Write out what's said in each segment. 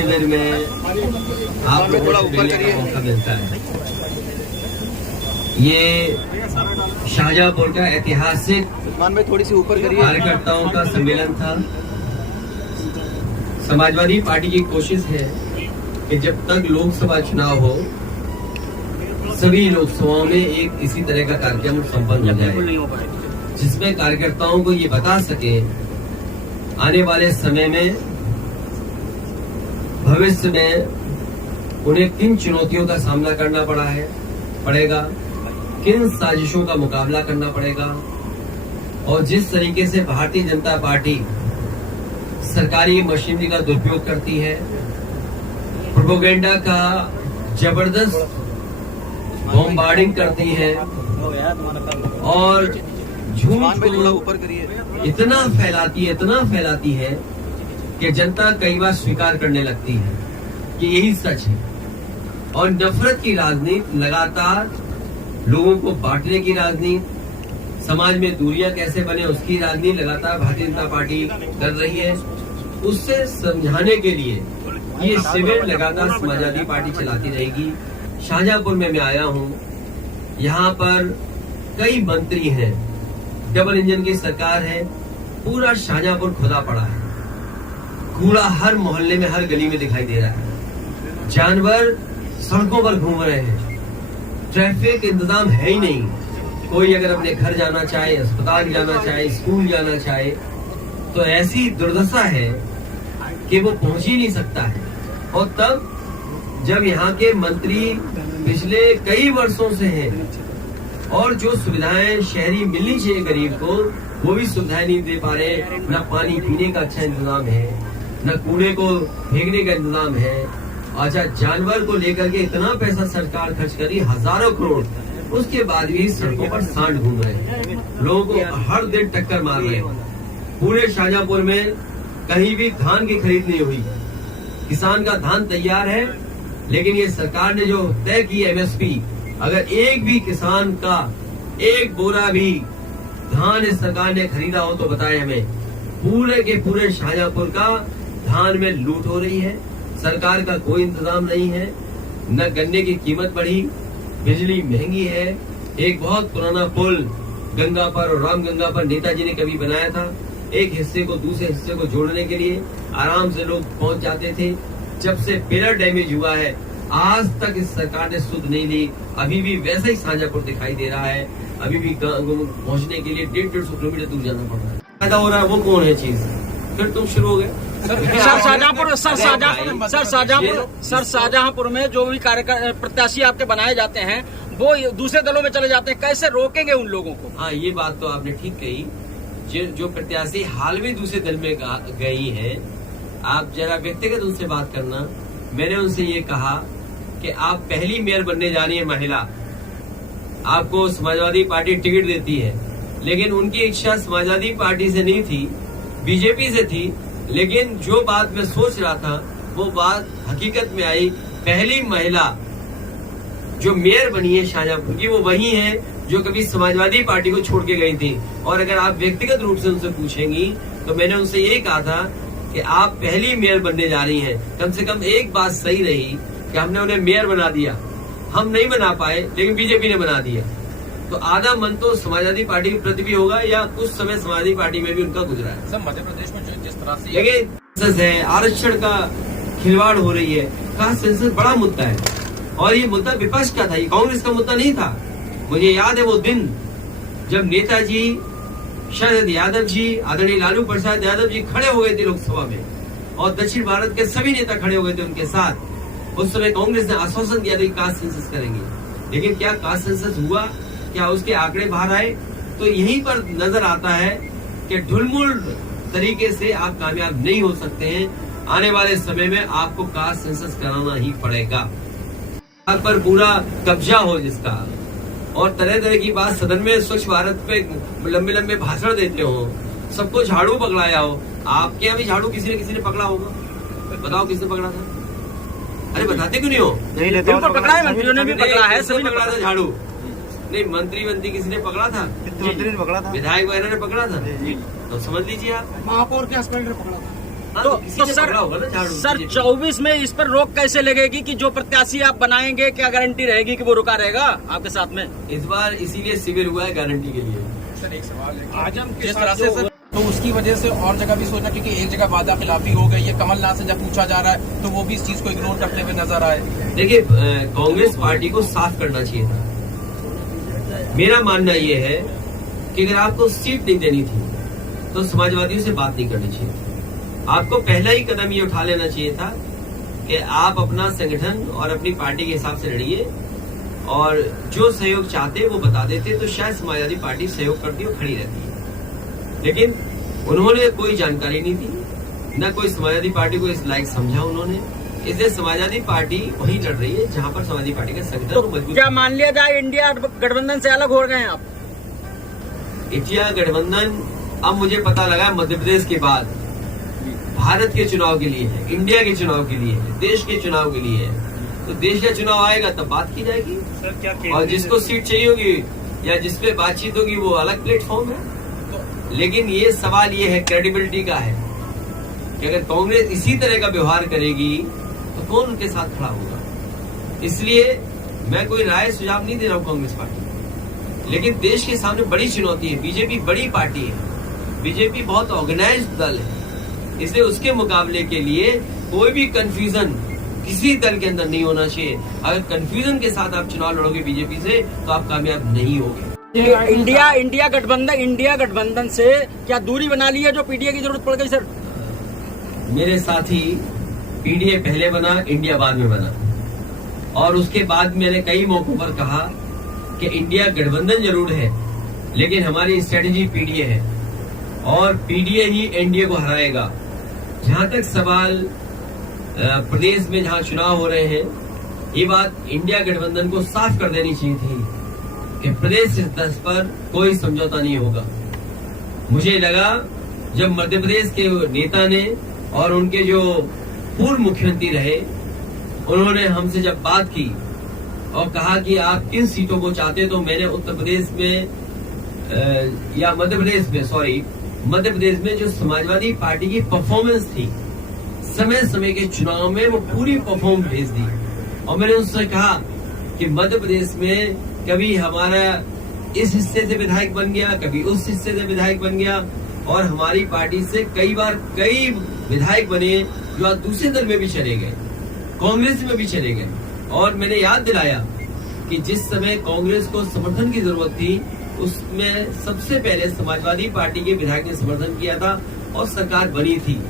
शिविर में आप लोगों से मिलने का मौका मिलता है। ये शाहजहांपुर का ऐतिहासिक थोड़ी सी ऊपर करिए कार्यकर्ताओं का सम्मेलन था। समाजवादी पार्टी की कोशिश है कि जब तक लोकसभा चुनाव हो सभी लोकसभाओं में एक इसी तरह का कार्यक्रम संपन्न हो जाए, जिसमें कार्यकर्ताओं को ये बता सके आने वाले समय में भविष्य में उन्हें किन चुनौतियों का सामना करना पड़ेगा, किन साजिशों का मुकाबला करना पड़ेगा, और जिस तरीके से भारतीय जनता पार्टी सरकारी मशीनरी का दुरुपयोग करती है, प्रोपेगेंडा का जबरदस्त बॉम्बार्डिंग करती है और झूठ को इतना फैलाती है कि जनता कई बार स्वीकार करने लगती है कि यही सच है। और नफरत की राजनीति, लगातार लोगों को बांटने की राजनीति, समाज में दूरियां कैसे बने उसकी राजनीति लगातार भारतीय जनता पार्टी कर रही है। उससे समझाने के लिए ये शिविर लगातार समाजवादी पार्टी चलाती रहेगी। शाहजहांपुर में मैं आया हूँ, यहाँ पर कई मंत्री हैं, डबल इंजन की सरकार है, पूरा शाहजहांपुर खुदा पड़ा है, कूड़ा हर मोहल्ले में हर गली में दिखाई दे रहा है, जानवर सड़कों पर घूम रहे हैं, ट्रैफिक इंतजाम है ही नहीं। कोई अगर अपने घर जाना चाहे, अस्पताल जाना चाहे, स्कूल जाना चाहे तो ऐसी दुर्दशा है कि वो पहुंच ही नहीं सकता है। और तब जब यहाँ के मंत्री पिछले कई वर्षों से हैं और जो सुविधाएं शहरी मिलनी चाहिए गरीब को, वो भी सुविधाएं नहीं दे पा रहे, न पानी पीने का अच्छा इंतजाम है, न कूड़े को फेंकने का इंतजाम है। अच्छा, जानवर को लेकर के इतना पैसा सरकार खर्च करी, हजारों करोड़, उसके बाद भी सड़कों पर सांड घूम रहे हैं, लोगों को हर दिन टक्कर मार रहे हैं। पूरे शाहजहांपुर में कहीं भी धान की खरीद नहीं हुई, किसान का धान तैयार है, लेकिन ये सरकार ने जो तय की एमएसपी, अगर एक भी किसान का एक बोरा भी धान इस सरकार ने खरीदा हो तो बताए हमें। पूरे के पूरे शाहजहांपुर का धान में लूट हो रही है, सरकार का कोई इंतजाम नहीं है, न गन्ने की कीमत बढ़ी, बिजली महंगी है। एक बहुत पुराना पुल गंगा पर और रामगंगा पर नेताजी ने कभी बनाया था, एक हिस्से को दूसरे हिस्से को जोड़ने के लिए आराम से लोग पहुंच जाते थे। जब से पिलर डैमेज हुआ है आज तक इस सरकार ने सुध नहीं ली, अभी भी वैसा ही शाहजहांपुर दिखाई दे रहा है। अभी भी पहुंचने के लिए 150 किलोमीटर दूर जाना पड़ रहा है। फायदा हो रहा है वो कौन है चीज, फिर तुम शुरू हो गए। शाहजहांपुर में जो भी प्रत्याशी आपके बनाए जाते हैं वो दूसरे दलों में चले जाते हैं, कैसे रोकेंगे उन लोगों को? हाँ, ये बात तो आपने ठीक कही। जो प्रत्याशी हाल में दूसरे दल में गई है, आप जरा व्यक्तिगत उनसे बात करना। मैंने उनसे ये कहा कि आप पहली मेयर बनने जा रही है महिला, आपको समाजवादी पार्टी टिकट देती है, लेकिन उनकी इच्छा समाजवादी पार्टी से नहीं थी, बीजेपी से थी। लेकिन जो बात मैं सोच रहा था वो बात हकीकत में आई। पहली महिला जो मेयर बनी है शाहजहांपुर की, वो वही है जो कभी समाजवादी पार्टी को छोड़ के गई थी। और अगर आप व्यक्तिगत रूप से उनसे पूछेंगी तो मैंने उनसे ये कहा था कि आप पहली मेयर बनने जा रही हैं। कम से कम एक बात सही रही कि हमने उन्हें मेयर बना दिया, हम नहीं बना पाए लेकिन बीजेपी ने बना दिया। तो आधा मन तो समाजवादी पार्टी के प्रति भी होगा, या कुछ समय समाजवादी पार्टी में भी उनका गुजरा है। सब मध्य प्रदेश में जिस तरह से लेकिन है आरक्षण का खिलवाड़ हो रही है, कास्ट सेंसस बड़ा मुद्दा है और ये मुद्दा विपक्ष का था, ये कांग्रेस का मुद्दा नहीं था। मुझे याद है वो दिन जब नेताजी शरद यादव जी, आदरणीय लालू प्रसाद यादव जी खड़े हो गए थे लोकसभा में और दक्षिण भारत के सभी नेता खड़े हो गए थे उनके साथ। उस समय कांग्रेस ने आश्वासन दिया था कि कास्ट सेंसस करेंगे, लेकिन क्या कास्ट सेंसस हुआ? क्या उसके आंकड़े बाहर आए? तो यहीं पर नजर आता है कि ढुलमुल तरीके से आप कामयाब नहीं हो सकते हैं। आने वाले समय में आपको कास्ट सेंसस कराना ही पड़ेगा। आप पर पूरा कब्जा हो जिसका, और तरह तरह की बात सदन में स्वच्छ भारत पे लंबे लंबे भाषण देते हो, सबको झाड़ू पकड़ाया हो। आपके यहाँ भी झाड़ू किसी ने पकड़ा होगा, बताओ किसने पकड़ा था? अरे बताते क्यों नहीं हो? बिल्कुल पकड़ा है, मंत्रियों ने भी पकड़ा है, सभी ने पकड़ा था झाड़ू। नहीं, मंत्री किसी ने पकड़ा था? मंत्री ने पकड़ा था, विधायक वगैरह ने पकड़ा था। तो समझ लीजिए आप, महापौर के हस्बैंड ने पकड़ा था। हाँ, तो किसी ने पकड़ा होगा ना झाड़ू सर BJP। 24 में इस पर रोक कैसे लगेगी कि जो प्रत्याशी आप बनाएंगे, क्या गारंटी रहेगी कि वो रुका रहेगा आपके साथ में? इस बार इसीलिए शिविर हुआ है गारंटी के लिए। सर एक सवाल है, आजम के जिस साथ तरह से जो- सर तो उसकी वजह से और जगह भी सोचना, क्योंकि एक जगह वादा खिलाफी हो गई है, कमलनाथ से जब पूछा जा रहा है तो वो भी इस चीज को इग्नोर करते हुए नजर आए। देखिए कांग्रेस पार्टी को साफ करना चाहिए था। मेरा मानना यह है कि अगर आपको सीट नहीं देनी थी तो समाजवादियों से बात नहीं करनी चाहिए थी। आपको पहला ही कदम ये उठा लेना चाहिए था कि आप अपना संगठन और अपनी पार्टी के हिसाब से लड़िए और जो सहयोग चाहते वो बता देते तो शायद समाजवादी पार्टी सहयोग करती और खड़ी रहती है। लेकिन उन्होंने कोई जानकारी नहीं दी, न कोई समाजवादी पार्टी को इस लायक समझा उन्होंने, इसलिए समाजवादी पार्टी वहीं लड़ रही है जहां पर समाजवादी पार्टी का संगठन तो मजबूत। क्या मान लिया जाए इंडिया गठबंधन से अलग हो गए हैं आप? इंडिया गठबंधन अब मुझे पता लगा मध्य प्रदेश के बाद भारत के चुनाव के लिए है, इंडिया के चुनाव के लिए है, देश के चुनाव के लिए है। तो देश का चुनाव आएगा तब बात की जाएगी। सर क्या और जिसको सीट चाहिए होगी या जिसपे बातचीत होगी वो अलग प्लेटफॉर्म है। लेकिन ये सवाल ये है, क्रेडिबिलिटी का है कि अगर कांग्रेस इसी तरह का व्यवहार करेगी तो कौन उनके साथ खड़ा होगा। इसलिए मैं कोई राय सुझाव नहीं दे रहा हूँ कांग्रेस पार्टी, लेकिन देश के सामने बड़ी चुनौती है। बीजेपी बड़ी पार्टी है, बीजेपी बहुत ऑर्गेनाइज्ड दल है, इसलिए उसके मुकाबले के लिए कोई भी कंफ्यूजन किसी दल के अंदर नहीं होना चाहिए। अगर कंफ्यूजन के साथ आप चुनाव लड़ोगे बीजेपी से तो आप कामयाब नहीं होगे। इंडिया गठबंधन से क्या दूरी बना ली है जो पीडीए की जरूरत पड़ गई सर? मेरे साथी पीडीए पहले बना, इंडिया बाद में बना, और उसके बाद मैंने कई मौकों पर कहा कि इंडिया गठबंधन जरूर है लेकिन हमारी स्ट्रेटेजी पीडीए है और पीडीए ही एनडीए को हराएगा। जहां तक सवाल प्रदेश में जहां चुनाव हो रहे हैं, ये बात इंडिया गठबंधन को साफ कर देनी चाहिए थी कि प्रदेश स्तर पर कोई समझौता नहीं होगा। मुझे लगा जब मध्य प्रदेश के नेता ने और उनके जो पूर्व मुख्यमंत्री रहे, उन्होंने हमसे जब बात की और कहा कि आप किन सीटों को चाहते, तो मैंने उत्तर प्रदेश में या मध्य प्रदेश में जो समाजवादी पार्टी की परफॉर्मेंस थी समय समय के चुनाव में, वो पूरी परफॉर्म भेज दी। और मैंने उनसे कहा कि मध्य प्रदेश में कभी हमारा इस हिस्से से विधायक बन गया, कभी उस हिस्से से विधायक बन गया, और हमारी पार्टी से कई बार कई विधायक बने जो आज दूसरे दल में भी चले गए, कांग्रेस में भी चले गए। और मैंने याद दिलाया कि जिस समय कांग्रेस को समर्थन की जरूरत थी उसमें सबसे पहले समाजवादी पार्टी के विधायक ने समर्थन किया था और सरकार बनी थी।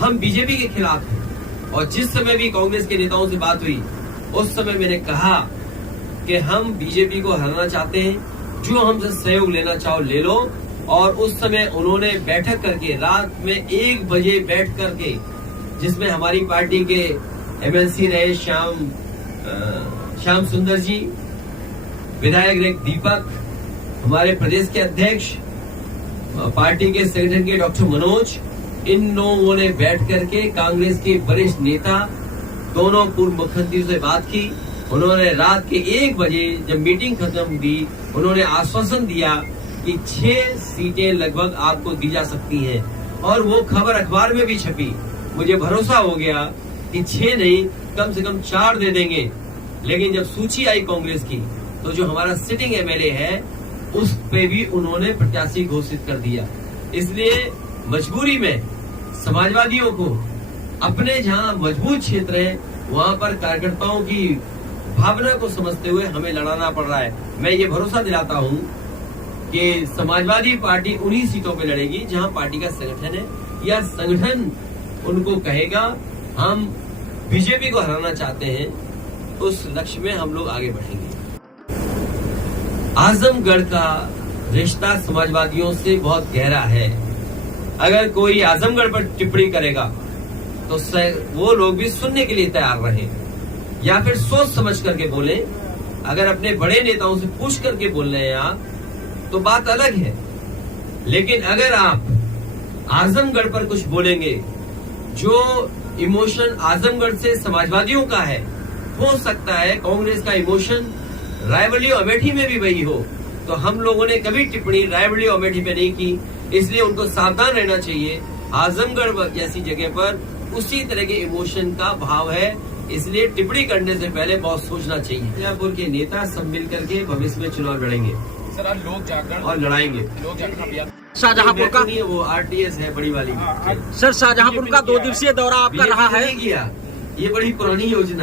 हम बीजेपी के खिलाफ हैं और जिस समय भी कांग्रेस के नेताओं से बात हुई उस समय मैंने कहा कि हम बीजेपी को हराना चाहते हैं, जो हमसे सहयोग लेना चाहो ले लो। और उस समय उन्होंने बैठक करके रात में 1 बजे बैठ करके, जिसमें हमारी पार्टी के एमएलसी रहे श्याम सुंदर जी, विधायक रहे दीपक, हमारे प्रदेश के अध्यक्ष, पार्टी के संगठन के डॉक्टर मनोज, इन लोगों ने बैठ करके कांग्रेस के वरिष्ठ नेता दोनों पूर्व मुख्यमंत्रियों से बात की। उन्होंने रात के 1 बजे जब मीटिंग खत्म हुई, उन्होंने आश्वासन दिया कि 6 सीटें लगभग आपको दी जा सकती हैं, और वो खबर अखबार में भी छपी। मुझे भरोसा हो गया कि 6 नहीं कम से कम 4 दे देंगे। लेकिन जब सूची आई कांग्रेस की तो जो हमारा सिटिंग एमएलए है उस पे भी उन्होंने प्रत्याशी घोषित कर दिया। इसलिए मजबूरी में समाजवादियों को अपने जहां मजबूत क्षेत्र है वहां पर कार्यकर्ताओं की भावना को समझते हुए हमें लड़ाना पड़ रहा है। मैं ये भरोसा दिलाता हूं कि समाजवादी पार्टी उन्हीं सीटों पे लड़ेगी जहां पार्टी का संगठन है या संगठन उनको कहेगा हम बीजेपी को हराना चाहते हैं, उस लक्ष्य में हम लोग आगे बढ़ेंगे। आजमगढ़ का रिश्ता समाजवादियों से बहुत गहरा है। अगर कोई आजमगढ़ पर टिप्पणी करेगा तो वो लोग भी सुनने के लिए तैयार रहे, या फिर सोच समझ करके बोले। अगर अपने बड़े नेताओं से पूछ करके बोल रहे हैं आप तो बात अलग है, लेकिन अगर आप आजमगढ़ पर कुछ बोलेंगे जो इमोशन आजमगढ़ से समाजवादियों का है, हो सकता है कांग्रेस का इमोशन रायबरेली और अमेठी में भी वही हो। तो हम लोगों ने कभी टिप्पणी रायबरेली और अमेठी पे नहीं की, इसलिए उनको सावधान रहना चाहिए आजमगढ़ जैसी जगह पर उसी तरह के इमोशन का भाव है, इसलिए टिप्पणी करने से पहले बहुत सोचना चाहिए। मिर्जापुर के नेता सब मिल करके भविष्य में चुनाव लड़ेंगे सर आज लोक जागरण और लड़ाएंगे। लोक जागरण अभियान शाहजहांपुर का नहीं है, वो RTS है बड़ी वाली। सर शाहजहांपुर का 2 दिवसीय दौरा आपका रहा है। किया, ये बड़ी पुरानी योजना है।